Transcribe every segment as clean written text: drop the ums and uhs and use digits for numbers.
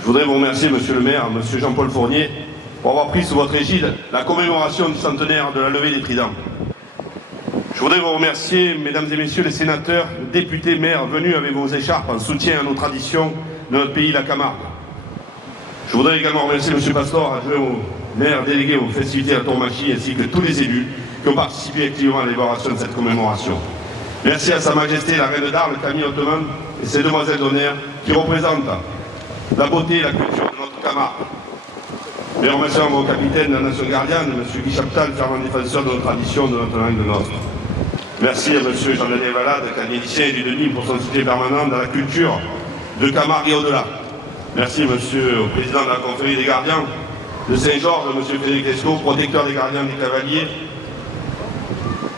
Je voudrais vous remercier, monsieur le maire, monsieur Jean-Paul Fournier, pour avoir pris sous votre égide la commémoration du centenaire de la levée des Tridents. Je voudrais vous remercier, mesdames et messieurs les sénateurs, députés, maires, venus avec vos écharpes en soutien à nos traditions de notre pays, la Camargue. Je voudrais également remercier monsieur Pastor, adjoint au maire délégué aux festivités à Tourmachy, ainsi que tous les élus qui ont participé activement à l'élaboration de cette commémoration. Merci à Sa Majesté la Reine d'Arles, Camille Ottoman, et ses demoiselles d'honneur qui représentent la beauté et la culture de notre Camargue. Les remerciements à vos capitaines de la nation gardienne, M. Guy Chaptal, fervent défenseur de nos traditions, de notre langue, de notre. Merci à M. Jean-Denis Valade, canadien et du Denis, pour son soutien permanent dans la culture de Camargue et au-delà. Merci monsieur au président de la confrérie des gardiens de Saint-Georges, M. Frédéric Escaut, protecteur des gardiens des cavaliers.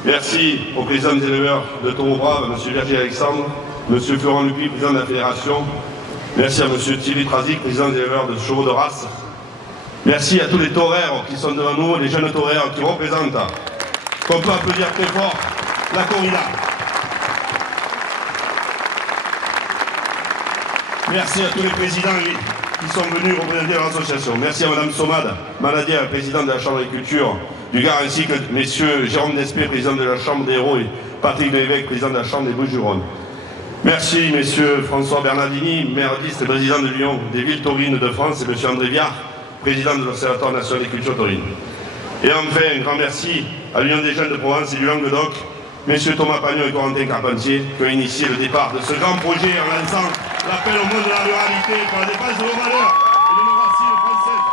Merci au président des éleveurs de Taureau Brave, M. Virgile Alexandre, M. Florent Lupuy, président de la fédération. Merci à M. Thierry Trazic, président des éleveurs de chevaux de race. Merci à tous les taureaux qui sont devant nous, les jeunes taureaux qui représentent, qu'on peut applaudir très fort, la corrida. Merci à tous les présidents qui sont venus représenter leur association. Merci à Mme Somad Maladière, présidente de la Chambre d'agriculture du Gard, ainsi que messieurs Jérôme Despé, président de la Chambre des Héros, et Patrick Lévesque, président de la Chambre des Bouches-du-Rhône. Merci messieurs François Bernardini, maire d'Ist et président de l'Union des villes taurines de France, et monsieur André Viard, président de l'Observatoire national des cultures taurines. Et enfin, un grand merci à l'Union des jeunes de Provence et du Languedoc, messieurs Thomas Pagnon et Corentin Carpentier, qui ont initié le départ de ce grand projet en lançant l'appel au monde de la ruralité pour la défense de nos valeurs et de nos racines françaises.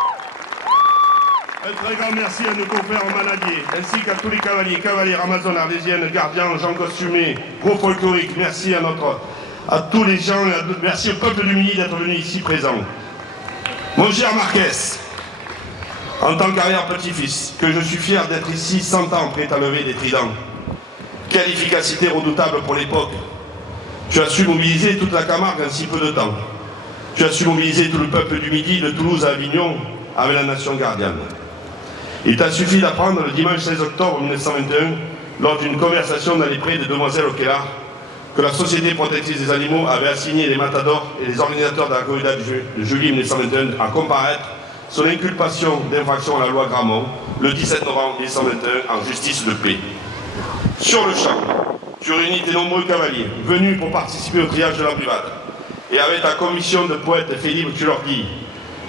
Un très grand merci à nos confrères en Manadier, ainsi qu'à tous les cavaliers, cavalières, amazones, arlésiennes, gardiens, gens costumés, gros folkloriques. Merci à tous les gens, merci au peuple du Midi d'être venu ici présent. Mon cher Marquès, en tant qu'arrière-petit-fils, que je suis fier d'être ici 100 ans prêt à lever des tridents. Quelle efficacité redoutable pour l'époque. Tu as su mobiliser toute la Camargue en si peu de temps. Tu as su mobiliser tout le peuple du Midi, de Toulouse à Avignon, avec la nation gardienne. Il t'a suffi d'apprendre le dimanche 16 octobre 1921, lors d'une conversation dans les prés de Demoiselle Auquelard, que la Société protectrice des animaux avait assigné les matadors et les organisateurs de la corrida de juillet 1921 à comparaître sur l'inculpation d'infraction à la loi Grammont le 17 novembre 1921 en justice de paix. Sur le champ, tu réunis tes nombreux cavaliers venus pour participer au triage de la brigade. Et avec ta commission de poètes fait libre, tu leur dis: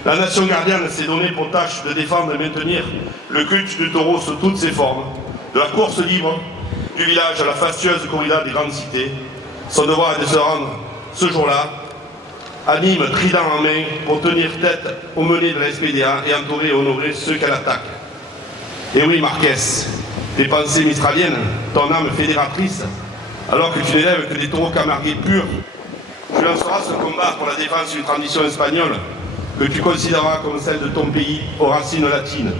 la nation gardienne s'est donnée pour tâche de défendre et maintenir le culte du taureau sous toutes ses formes, de la course libre, du village à la fastueuse corrida des grandes cités. Son devoir est de se rendre ce jour-là, à Nîmes, trident en main, pour tenir tête aux menées de la SPDA et entourer et honorer ceux qu'elle attaque. Et oui, Marquès, tes pensées mistraliennes, ton âme fédératrice, alors que tu n'élèves que des taureaux camarguais purs, tu lanceras ce combat pour la défense d'une tradition espagnole que tu considéreras comme celle de ton pays aux racines latines.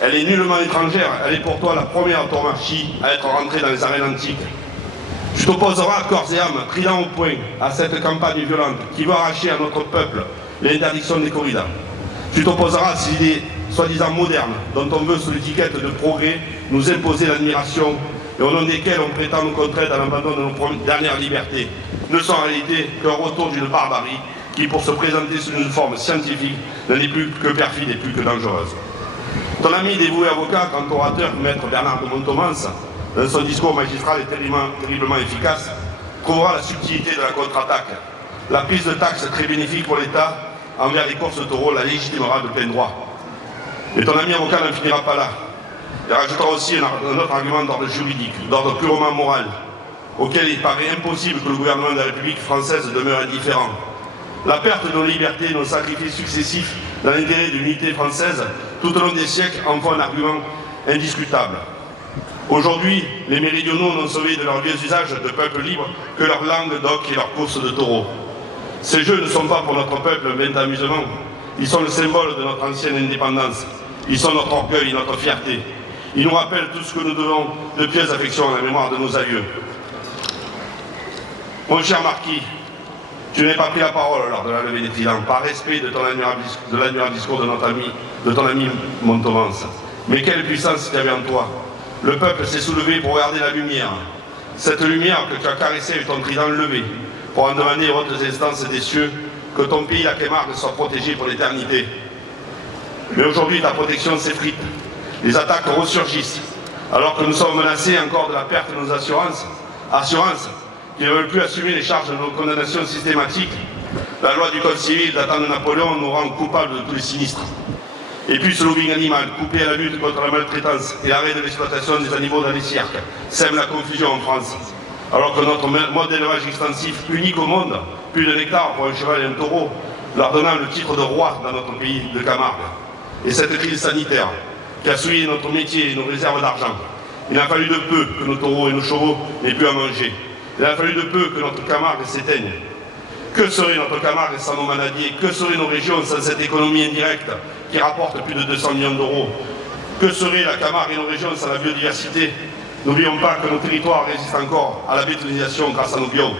Elle est nullement étrangère, elle est pour toi la première tauromachie à être rentrée dans les arènes antiques. Tu t'opposeras corps et âme, trident au poing, à cette campagne violente qui veut arracher à notre peuple l'interdiction des corridas. Tu t'opposeras à ces idées soi-disant modernes, dont on veut sous l'étiquette de progrès nous imposer l'admiration et au nom desquelles on prétend nous contraindre à l'abandon de nos dernières libertés, ne sont en réalité qu'un retour d'une barbarie qui, pour se présenter sous une forme scientifique, n'est plus que perfide et plus que dangereuse. Ton ami dévoué avocat, grand orateur, maître Bernard de Montomans, dans son discours magistral et terriblement efficace, trouvera la subtilité de la contre-attaque. La prise de taxes très bénéfique pour l'État envers les courses de taureaux la légitimera de plein droit. Et ton ami avocat n'en finira pas là. Il rajoutera aussi un autre argument d'ordre juridique, d'ordre purement moral, auquel il paraît impossible que le gouvernement de la République française demeure indifférent. La perte de nos libertés, nos sacrifices successifs dans l'intérêt de l'unité française, tout au long des siècles, en font un argument indiscutable. Aujourd'hui, les méridionaux n'ont sauvé de leurs vieux usages de peuple libre que leur langue d'oc et leurs courses de taureaux. Ces jeux ne sont pas pour notre peuple un vain amusement. Ils sont le symbole de notre ancienne indépendance. Ils sont notre orgueil, notre fierté. Ils nous rappellent tout ce que nous devons de pieuses affections à la mémoire de nos aïeux. Mon cher marquis, tu n'as pas pris la parole lors de la levée des tridents, par respect de l'admirable discours de ton ami Montomans. Mais quelle puissance il y avait en toi. Le peuple s'est soulevé pour regarder la lumière. Cette lumière que tu as caressée avec ton trident levé, pour en demander aux hautes instances des cieux que ton pays, la Camargue, soit protégé pour l'éternité. Mais aujourd'hui, ta protection s'effrite. Les attaques ressurgissent, alors que nous sommes menacés encore de la perte de nos assurances qui ne veulent plus assumer les charges de nos condamnations systématiques. La loi du Code civil datant de Napoléon nous rend coupables de tous les sinistres. Et puis ce lobbying animal, coupé à la lutte contre la maltraitance et l'arrêt de l'exploitation des animaux dans les cirques, sème la confusion en France. Alors que notre mode d'élevage extensif, unique au monde, plus d'un hectare pour un cheval et un taureau, leur donnant le titre de roi dans notre pays de Camargue. Et cette crise sanitaire qui a souillé notre métier et nos réserves d'argent, il a fallu de peu que nos taureaux et nos chevaux n'aient plus à manger. Il a fallu de peu que notre Camargue s'éteigne. Que serait notre Camargue sans nos manadiers? Que seraient nos régions sans cette économie indirecte qui rapporte plus de 200 millions d'euros? Que serait la Camargue et nos régions sans la biodiversité? N'oublions pas que nos territoires résistent encore à la bétonisation grâce à nos bio.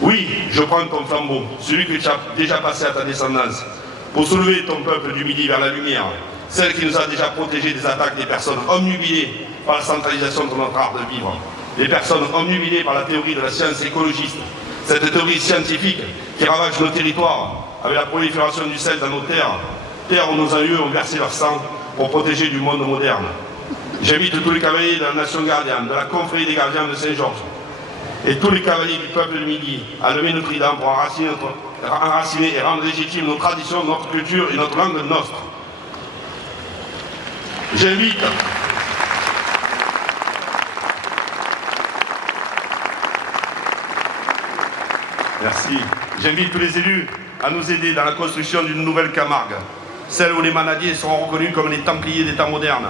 Oui, je prends ton flambeau, celui que tu as déjà passé à ta descendance, pour soulever ton peuple du Midi vers la lumière, celle qui nous a déjà protégés des attaques des personnes omnubilées par la centralisation de notre art de vivre, des personnes omnubilées par la théorie de la science écologiste, cette théorie scientifique qui ravage nos territoires avec la prolifération du sel dans nos terres, terres où nos aïeux ont versé leur sang pour protéger du monde moderne. J'invite tous les cavaliers de la Nation Gardienne, de la confrérie des gardiens de Saint-Georges, et tous les cavaliers du peuple du Midi à lever notre trident pour enraciner et rendre légitime nos traditions, notre culture et notre langue nostre. J'invite tous les élus à nous aider dans la construction d'une nouvelle Camargue, celle où les manadiers seront reconnus comme les templiers des temps modernes.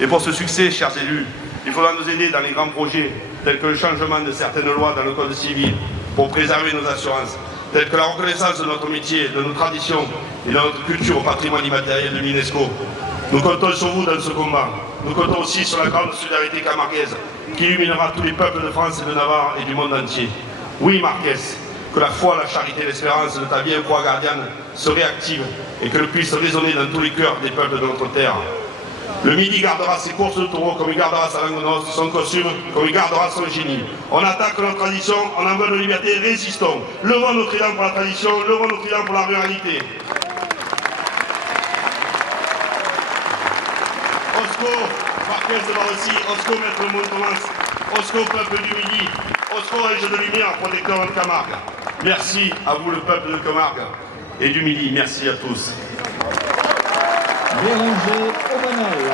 Et pour ce succès, chers élus, il faudra nous aider dans les grands projets, tels que le changement de certaines lois dans le Code civil, pour préserver nos assurances, tels que la reconnaissance de notre métier, de nos traditions et de notre culture au patrimoine immatériel de l'UNESCO. Nous comptons sur vous dans ce combat. Nous comptons aussi sur la grande solidarité camarguaise, qui illuminera tous les peuples de France et de Navarre et du monde entier. Oui, Marquez, que la foi, la charité et l'espérance de ta vieille croix gardienne se réactivent et qu'elle puisse résonner dans tous les cœurs des peuples de notre terre. Le Midi gardera ses courses de taureaux comme il gardera sa langue nostre, son costume comme il gardera son génie. On attaque notre tradition, on en veut de liberté, résistons. Levons nos tridents pour la tradition, levons nos tridents pour la ruralité. Osco, Marquez de Barossi, Osco, Maître Montmorency, Osco, peuple du Midi, Osco, Région de Lumière, protecteur de Camargue. Merci à vous, le peuple de Camargue et du Midi. Merci à tous. Béranger Omanel.